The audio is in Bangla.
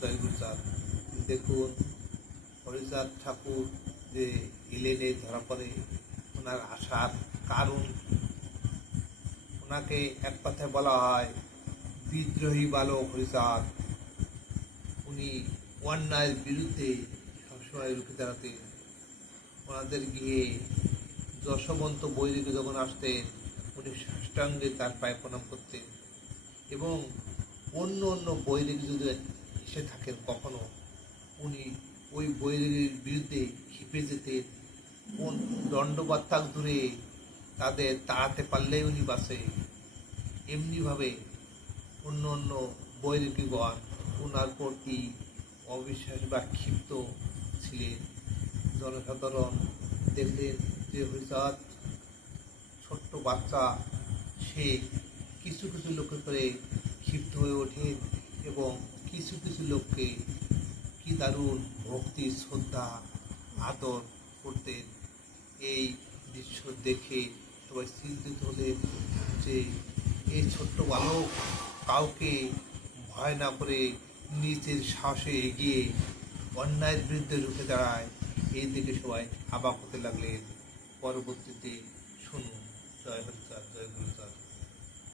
জয়গুরুচাঁদ। দেখুন, হরিচাঁদ ঠাকুর যে ইলেনে ধরা পড়ে, ওনার আসার কারণ, ওনাকে এক কথায় বলা হয় বিদ্রোহী বালক হরিচাঁদ। উনি অন্যায়ের বিরুদ্ধে সবসময় রুখে দাঁড়াতেন। ওনাদের গিয়ে যশবন্ত বৈরিকে যখন আসতেন, উনি সাষ্টাঙ্গে তার পায়ে প্রণাম করতেন। এবং অন্য অন্য বৈরিক যদি এসে থাকেন কখনো, উনি ওই বৈরিকের বিরুদ্ধে ক্ষিপে যেতেন। কোন দণ্ডবাত্যাক দূরে তাদের তাড়াতে পারলেই উনি বাঁচে। এমনিভাবে অন্য অন্য বৈরিকগণ ওনার প্রতি অবিশ্বাস বা ক্ষিপ্ত ছিলেন। জনসাধারণ দেখলেন যে হরিচাঁদ ছোট্ট বাচ্চা, সে কিছু কিছু লোকের করে ক্ষিপ্ত হয়ে ওঠে এবং কিছু কিছু লোককে কি দারুণ ভক্তি, শ্রদ্ধা, আদর করতেন। এই দৃশ্য দেখে সবাই চিন্তিত হলেন যে এই ছোট্ট বালক কাউকে ভয় না করে নিজের সাহসে এগিয়ে অন্যায়ের বিরুদ্ধে রুখে দাঁড়ায়। এই দিকে সবাই অবাক হতে লাগলেন। পরবর্তীতে শুনুন। জয় হরিচাঁদ, জয় গুরুচাঁদ।